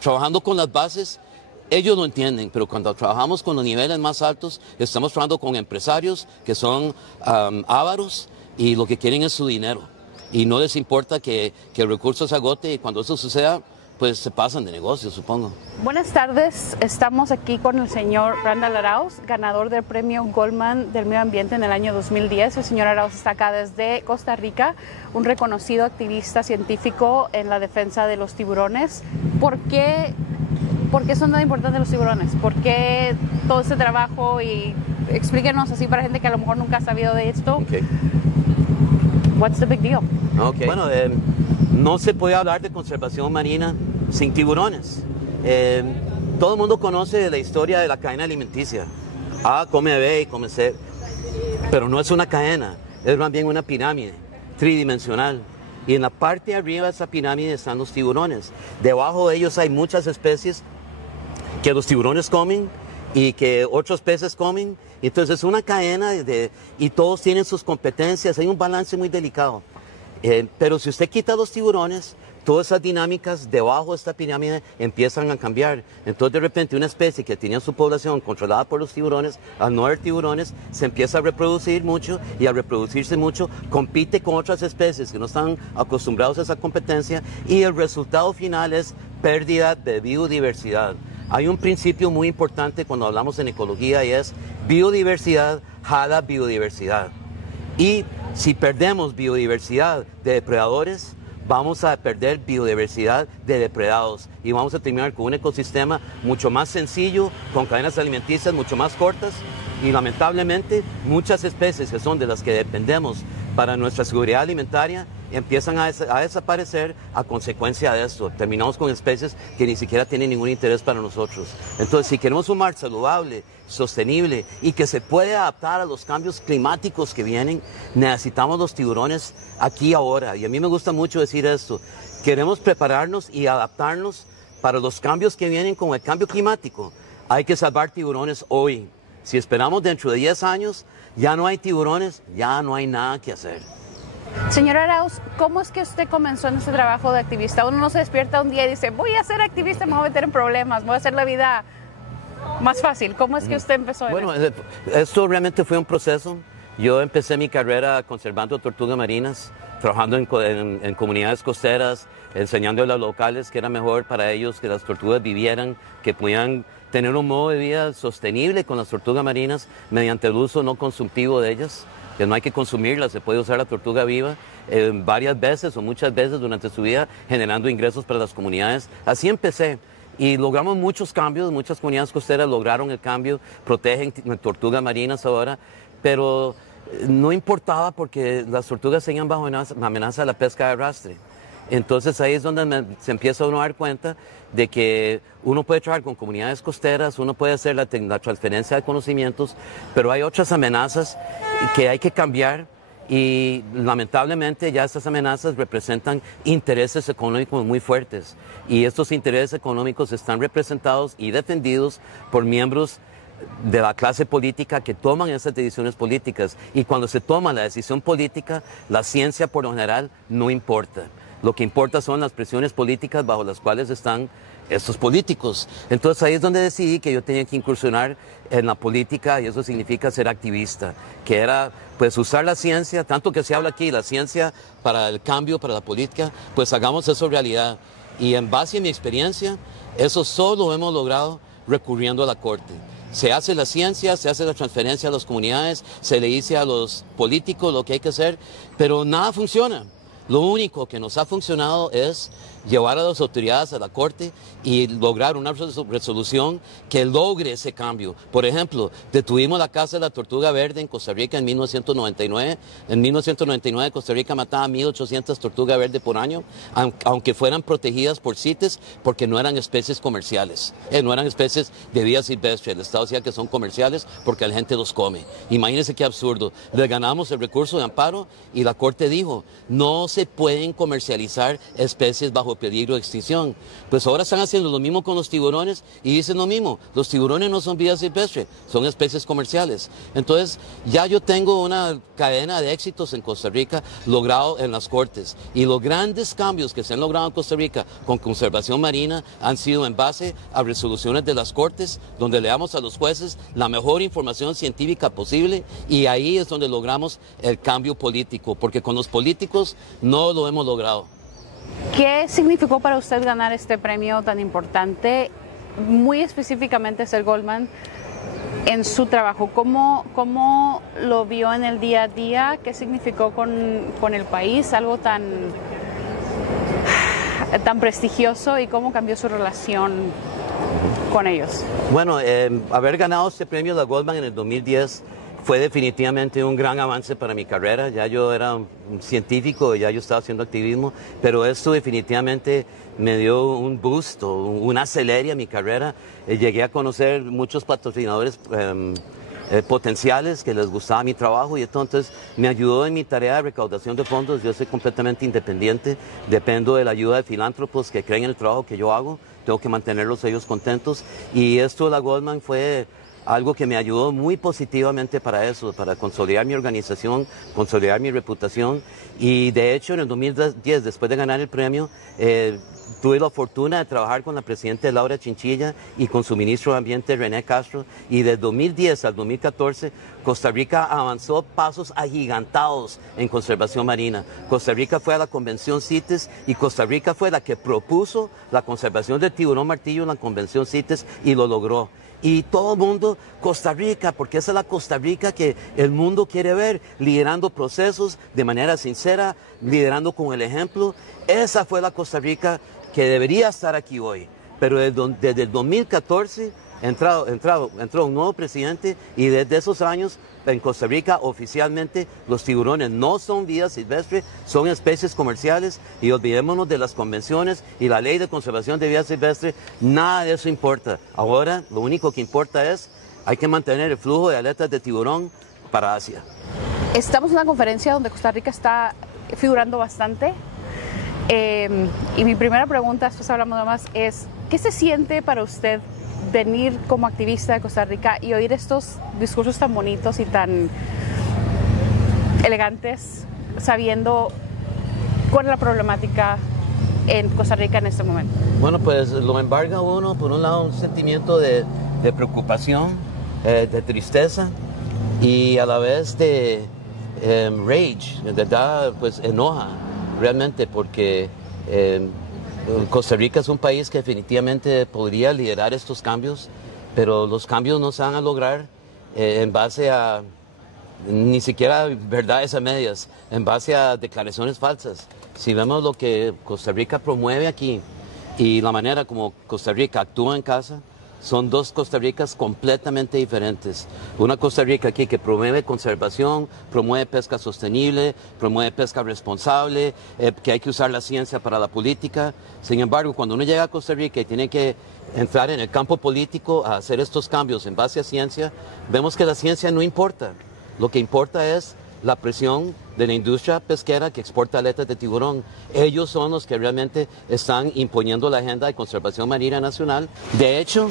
trabajando con las bases, ellos lo entienden, pero cuando trabajamos con los niveles más altos, estamos trabajando con empresarios que son ávaros y lo que quieren es su dinero. Y no les importa que el recurso se agote, y cuando eso suceda, pues se pasan de negocio, supongo. Buenas tardes, estamos aquí con el señor Randall Arauz, ganador del premio Goldman del medio ambiente en el año 2010. El señor Arauz está acá desde Costa Rica, un reconocido activista científico en la defensa de los tiburones. ¿Por qué son tan importantes los tiburones? ¿Por qué todo este trabajo? Y explíquenos así para gente que a lo mejor nunca ha sabido de esto. Okay. What's the big deal? Okay. Bueno, no se puede hablar de conservación marina sin tiburones. Todo el mundo conoce la historia de la cadena alimenticia. A come B y come C. Pero no es una cadena, es más bien una pirámide tridimensional. Y en la parte de arriba de esa pirámide están los tiburones. Debajo de ellos hay muchas especies que los tiburones comen y que otros peces comen. Entonces es una cadena y todos tienen sus competencias. Hay un balance muy delicado. Pero si usted quita los tiburones, todas esas dinámicas debajo de esta pirámide empiezan a cambiar. Entonces de repente una especie que tenía su población controlada por los tiburones, al no haber tiburones, se empieza a reproducir mucho, y al reproducirse mucho compite con otras especies que no están acostumbrados a esa competencia, y el resultado final es pérdida de biodiversidad. Hay un principio muy importante cuando hablamos en ecología, y es biodiversidad jala biodiversidad. Y si perdemos biodiversidad de depredadores, vamos a perder biodiversidad de depredados, y vamos a terminar con un ecosistema mucho más sencillo, con cadenas alimenticias mucho más cortas, y lamentablemente muchas especies que son de las que dependemos para nuestra seguridad alimentaria empiezan a desaparecer a consecuencia de esto. Terminamos con especies que ni siquiera tienen ningún interés para nosotros. Entonces, si queremos un mar saludable, sostenible y que se puede adaptar a los cambios climáticos que vienen, necesitamos los tiburones aquí ahora. Y a mí me gusta mucho decir esto: queremos prepararnos y adaptarnos para los cambios que vienen con el cambio climático. Hay que salvar tiburones hoy. Si esperamos dentro de 10 años, ya no hay tiburones, ya no hay nada que hacer. Señor Arauz, ¿cómo es que usted comenzó en este trabajo de activista? Uno no se despierta un día y dice, voy a ser activista, me voy a meter en problemas, me voy a hacer la vida más fácil. ¿Cómo es que usted empezó? Bueno, esto realmente fue un proceso. Yo empecé mi carrera conservando tortugas marinas, trabajando en comunidades costeras, enseñando a los locales que era mejor para ellos que las tortugas vivieran, que pudieran tener un modo de vida sostenible con las tortugas marinas mediante el uso no consumptivo de ellas, que no hay que consumirlas, se puede usar la tortuga viva varias veces o muchas veces durante su vida, generando ingresos para las comunidades. Así empecé. Y logramos muchos cambios, muchas comunidades costeras lograron el cambio, protegen tortugas marinas ahora, pero no importaba porque las tortugas seguían bajo amenaza de la pesca de arrastre. Entonces ahí es donde se empieza uno a dar cuenta de que uno puede trabajar con comunidades costeras, uno puede hacer la transferencia de conocimientos, pero hay otras amenazas que hay que cambiar. Y lamentablemente ya estas amenazas representan intereses económicos muy fuertes, y estos intereses económicos están representados y defendidos por miembros de la clase política que toman esas decisiones políticas, y cuando se toma la decisión política, la ciencia por lo general no importa. Lo que importa son las presiones políticas bajo las cuales están estos políticos. Entonces ahí es donde decidí que yo tenía que incursionar en la política, y eso significa ser activista, que era pues usar la ciencia, tanto que se habla aquí, la ciencia para el cambio, para la política, pues hagamos eso realidad. Y en base a mi experiencia, eso solo hemos logrado recurriendo a la Corte. Se hace la ciencia, se hace la transferencia a las comunidades, se le dice a los políticos lo que hay que hacer, pero nada funciona. Lo único que nos ha funcionado es llevar a las autoridades a la Corte y lograr una resolución que logre ese cambio. Por ejemplo, detuvimos la caza de la tortuga verde en Costa Rica en 1999. En 1999 Costa Rica mataba 1.800 tortugas verdes por año, aunque fueran protegidas por CITES, porque no eran especies comerciales, no eran especies de vida silvestre. El Estado decía que son comerciales porque la gente los come. Imagínense qué absurdo. Le ganamos el recurso de amparo y la Corte dijo, no se pueden comercializar especies bajo bajo peligro de extinción. Pues ahora están haciendo lo mismo con los tiburones y dicen lo mismo, los tiburones no son vida silvestre, son especies comerciales. Entonces ya yo tengo una cadena de éxitos en Costa Rica logrado en las cortes, y los grandes cambios que se han logrado en Costa Rica con conservación marina han sido en base a resoluciones de las cortes, donde le damos a los jueces la mejor información científica posible, y ahí es donde logramos el cambio político, porque con los políticos no lo hemos logrado. ¿Qué significó para usted ganar este premio tan importante, muy específicamente ser Goldman, en su trabajo? ¿Cómo lo vio en el día a día? ¿Qué significó con el país? Algo tan prestigioso, y cómo cambió su relación con ellos. Bueno, haber ganado este premio de Goldman en el 2010 fue definitivamente un gran avance para mi carrera. Ya yo era un científico, ya yo estaba haciendo activismo, pero esto definitivamente me dio un boost, un acelere a mi carrera. Llegué a conocer muchos patrocinadores potenciales que les gustaba mi trabajo, y entonces me ayudó en mi tarea de recaudación de fondos. Yo soy completamente independiente, dependo de la ayuda de filántropos que creen en el trabajo que yo hago, tengo que mantenerlos ellos contentos, y esto de la Goldman fue algo que me ayudó muy positivamente para eso, para consolidar mi organización, consolidar mi reputación. Y de hecho en el 2010, después de ganar el premio, tuve la fortuna de trabajar con la presidenta Laura Chinchilla y con su ministro de Ambiente René Castro, y de 2010 al 2014 Costa Rica avanzó pasos agigantados en conservación marina. Costa Rica fue a la convención CITES, y Costa Rica fue la que propuso la conservación del tiburón martillo en la convención CITES, y lo logró. Y todo el mundo, Costa Rica, porque esa es la Costa Rica que el mundo quiere ver, liderando procesos de manera sincera, liderando con el ejemplo. Esa fue la Costa Rica que debería estar aquí hoy. Pero desde el 2014 entró un nuevo presidente, y desde esos años en Costa Rica oficialmente los tiburones no son vida silvestre, son especies comerciales, y olvidémonos de las convenciones y la ley de conservación de vida silvestre. Nada de eso importa. Ahora lo único que importa es hay que mantener el flujo de aletas de tiburón para Asia. Estamos en una conferencia donde Costa Rica está figurando bastante, y mi primera pregunta, después hablamos de más, es ¿qué se siente para usted venir como activista de Costa Rica y oír estos discursos tan bonitos y tan elegantes, sabiendo cuál es la problemática en Costa Rica en este momento? Bueno, pues lo embarga a uno, por un lado, un sentimiento de preocupación, de tristeza, y a la vez de rage, de verdad, pues enoja realmente, porque Costa Rica es un país que definitivamente podría liderar estos cambios, pero los cambios no se van a lograr en base a ni siquiera verdades a medias, en base a declaraciones falsas. Si vemos lo que Costa Rica promueve aquí y la manera como Costa Rica actúa en casa, son dos Costa Ricas completamente diferentes. Una Costa Rica aquí que promueve conservación, promueve pesca sostenible, promueve pesca responsable, que hay que usar la ciencia para la política. Sin embargo, cuando uno llega a Costa Rica y tiene que entrar en el campo político a hacer estos cambios en base a ciencia, vemos que la ciencia no importa. Lo que importa es la presión de la industria pesquera que exporta aletas de tiburón. Ellos son los que realmente están imponiendo la agenda de conservación marina nacional. De hecho,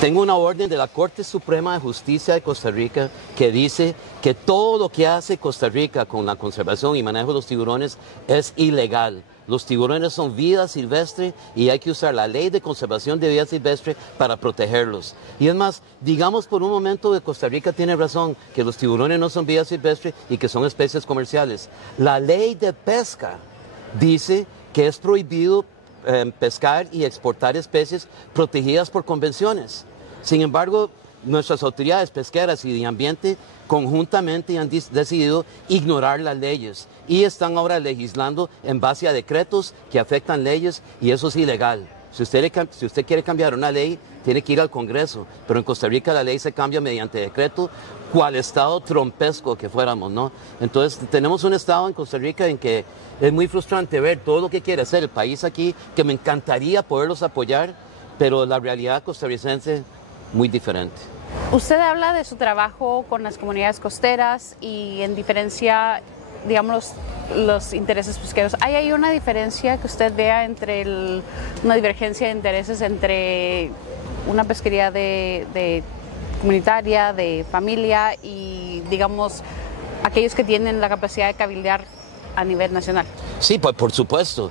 tengo una orden de la Corte Suprema de Justicia de Costa Rica que dice que todo lo que hace Costa Rica con la conservación y manejo de los tiburones es ilegal. Los tiburones son vida silvestre y hay que usar la ley de conservación de vida silvestre para protegerlos. Y es más, digamos por un momento que Costa Rica tiene razón, que los tiburones no son vida silvestre y que son especies comerciales. La ley de pesca dice que es prohibido pescar y exportar especies protegidas por convenciones. Sin embargo, nuestras autoridades pesqueras y de ambiente conjuntamente han decidido ignorar las leyes y están ahora legislando en base a decretos que afectan leyes, y eso es ilegal. Si usted quiere cambiar una ley, tiene que ir al Congreso, pero en Costa Rica la ley se cambia mediante decreto, cual estado trompesco que fuéramos, ¿no? Entonces tenemos un estado en Costa Rica en que es muy frustrante ver todo lo que quiere hacer el país aquí, que me encantaría poderlos apoyar, pero la realidad costarricense muy diferente. Usted habla de su trabajo con las comunidades costeras y en diferencia digamos, los intereses pesqueros. ¿Hay ahí una diferencia que usted vea entre una divergencia de intereses entre una pesquería de comunitaria, de familia y, digamos, aquellos que tienen la capacidad de cabildear a nivel nacional? Sí, pues por supuesto.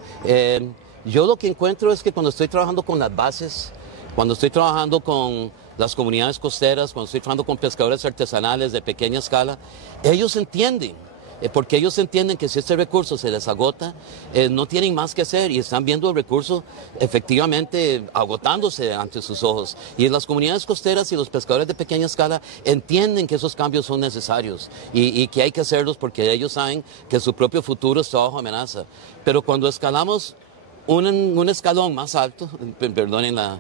Yo lo que encuentro es que cuando estoy trabajando con las bases, cuando estoy trabajando con las comunidades costeras, cuando estoy trabajando con pescadores artesanales de pequeña escala, ellos entienden, porque ellos entienden que si este recurso se les agota, no tienen más que hacer y están viendo el recurso efectivamente agotándose ante sus ojos. Y las comunidades costeras y los pescadores de pequeña escala entienden que esos cambios son necesarios y que hay que hacerlos porque ellos saben que su propio futuro está bajo amenaza. Pero cuando escalamos un escalón más alto, perdonen la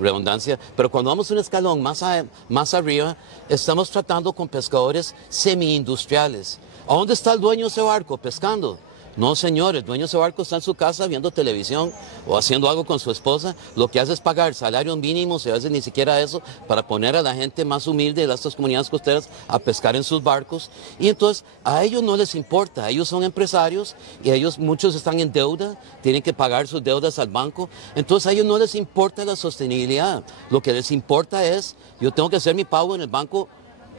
redundancia, pero cuando vamos un escalón más arriba, estamos tratando con pescadores semi-industriales. ¿A dónde está el dueño de ese barco? Pescando. No, señor, el dueño de ese barco está en su casa viendo televisión o haciendo algo con su esposa. Lo que hace es pagar salarios mínimos y a veces ni siquiera eso para poner a la gente más humilde de estas comunidades costeras a pescar en sus barcos. Y entonces a ellos no les importa, ellos son empresarios y muchos están en deuda, tienen que pagar sus deudas al banco. Entonces a ellos no les importa la sostenibilidad. Lo que les importa es, yo tengo que hacer mi pago en el banco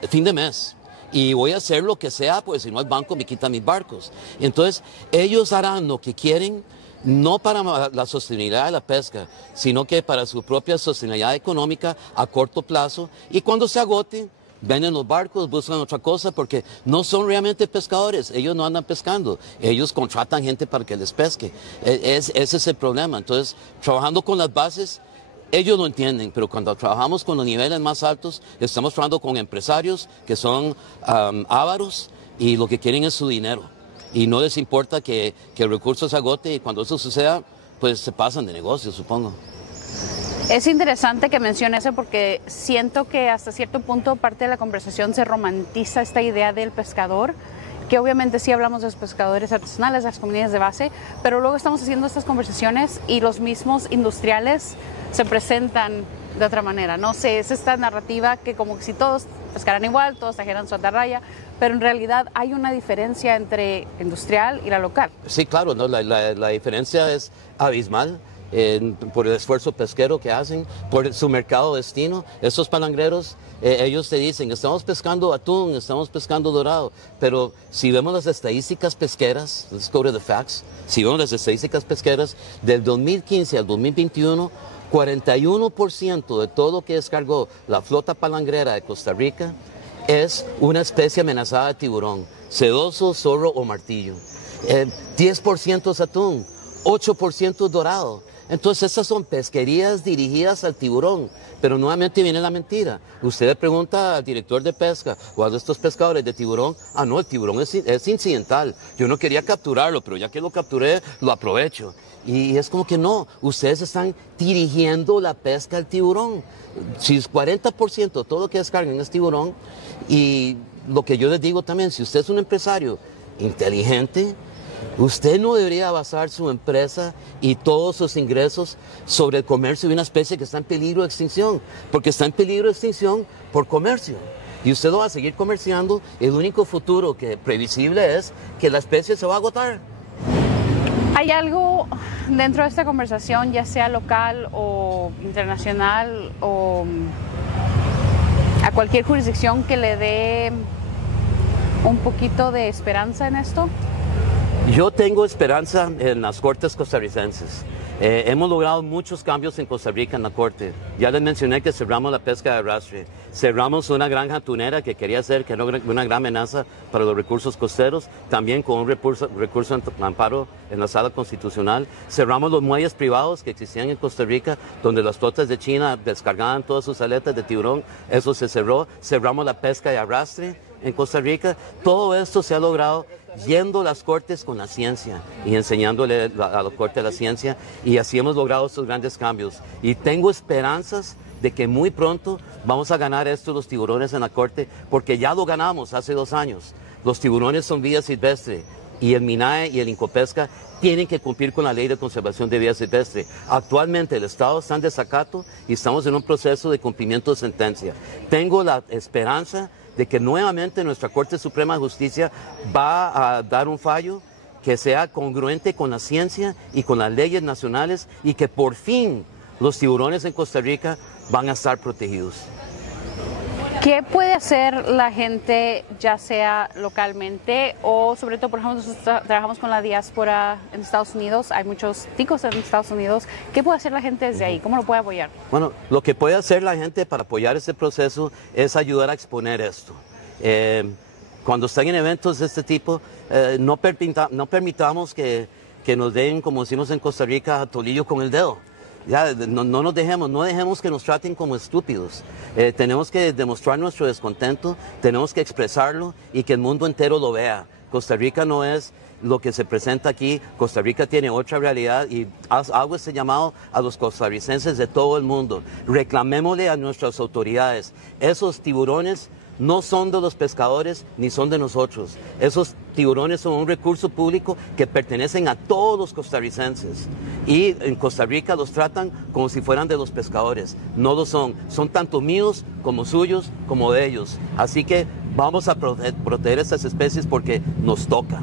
el fin de mes. Y voy a hacer lo que sea, pues si no el banco me quita mis barcos. Entonces, ellos harán lo que quieren, no para la sostenibilidad de la pesca, sino que para su propia sostenibilidad económica a corto plazo. Y cuando se agote, venden los barcos, buscan otra cosa, porque no son realmente pescadores, ellos no andan pescando, ellos contratan gente para que les pesque. Ese es el problema. Entonces, trabajando con las bases, ellos lo entienden, pero cuando trabajamos con los niveles más altos, estamos trabajando con empresarios que son ávaros y lo que quieren es su dinero. Y no les importa que el recurso se agote y cuando eso suceda, pues se pasan de negocio, supongo. Es interesante que mencione eso porque siento que hasta cierto punto parte de la conversación se romantiza esta idea del pescador, que obviamente sí hablamos de los pescadores artesanales, de las comunidades de base, pero luego estamos haciendo estas conversaciones y los mismos industriales se presentan de otra manera. No sé, es esta narrativa que como que si todos pescaran igual, todos trajeran su atarraya, pero en realidad hay una diferencia entre industrial y la local. Sí, claro, ¿no? La diferencia es abismal. Por el esfuerzo pesquero que hacen, por su mercado destino. Estos palangreros, ellos te dicen, estamos pescando atún, estamos pescando dorado, pero si vemos las estadísticas pesqueras, let's go to the facts, si vemos las estadísticas pesqueras, del 2015 al 2021, 41% de todo lo que descargó la flota palangrera de Costa Rica es una especie amenazada de tiburón, sedoso, zorro o martillo. 10% es atún, 8% es dorado. Entonces, estas son pesquerías dirigidas al tiburón, pero nuevamente viene la mentira. Usted le pregunta al director de pesca o a estos pescadores de tiburón, no, el tiburón es incidental. Yo no quería capturarlo, pero ya que lo capturé, lo aprovecho. Y es como que no, ustedes están dirigiendo la pesca al tiburón. Si es 40% todo lo que descargan es tiburón, y lo que yo les digo también, si usted es un empresario inteligente, usted no debería basar su empresa y todos sus ingresos sobre el comercio de una especie que está en peligro de extinción, porque está en peligro de extinción por comercio. Y usted lo va a seguir comerciando, el único futuro que previsible es que la especie se va a agotar. ¿Hay algo dentro de esta conversación, ya sea local o internacional o a cualquier jurisdicción, que le dé un poquito de esperanza en esto? Yo tengo esperanza en las cortes costarricenses. Hemos logrado muchos cambios en Costa Rica en la corte. Ya les mencioné que cerramos la pesca de arrastre. Cerramos una granja tunera que quería ser que era una gran amenaza para los recursos costeros, también con un recurso de amparo en la sala constitucional. Cerramos los muelles privados que existían en Costa Rica, donde las flotas de China descargaban todas sus aletas de tiburón. Eso se cerró. Cerramos la pesca de arrastre en Costa Rica. Todo esto se ha logrado yendo a las cortes con la ciencia y enseñándole a la corte la ciencia, y así hemos logrado estos grandes cambios. Y tengo esperanzas de que muy pronto vamos a ganar los tiburones en la corte, porque ya lo ganamos hace 2 años. Los tiburones son vida silvestre y el MINAE y el Incopesca tienen que cumplir con la ley de conservación de vida silvestre. Actualmente el Estado está en desacato y estamos en un proceso de cumplimiento de sentencia. Tengo la esperanza de que nuevamente nuestra Corte Suprema de Justicia va a dar un fallo que sea congruente con la ciencia y con las leyes nacionales y que por fin los tiburones en Costa Rica van a estar protegidos. ¿Qué puede hacer la gente, ya sea localmente o sobre todo, por ejemplo, nosotros trabajamos con la diáspora en Estados Unidos, hay muchos ticos en Estados Unidos, ¿qué puede hacer la gente desde ahí? ¿Cómo lo puede apoyar? Bueno, lo que puede hacer la gente para apoyar este proceso es ayudar a exponer esto. Cuando están en eventos de este tipo, no permitamos que nos den, como decimos en Costa Rica, tolillo con el dedo. Ya, no dejemos que nos traten como estúpidos. Tenemos que demostrar nuestro descontento, tenemos que expresarlo y que el mundo entero lo vea. Costa Rica no es lo que se presenta aquí, Costa Rica tiene otra realidad y hago este llamado a los costarricenses de todo el mundo. Reclamémosle a nuestras autoridades, esos tiburones no son de los pescadores ni son de nosotros. Esos tiburones son un recurso público que pertenecen a todos los costarricenses. Y en Costa Rica los tratan como si fueran de los pescadores. No lo son. Son tanto míos como suyos como de ellos. Así que vamos a proteger estas especies porque nos toca.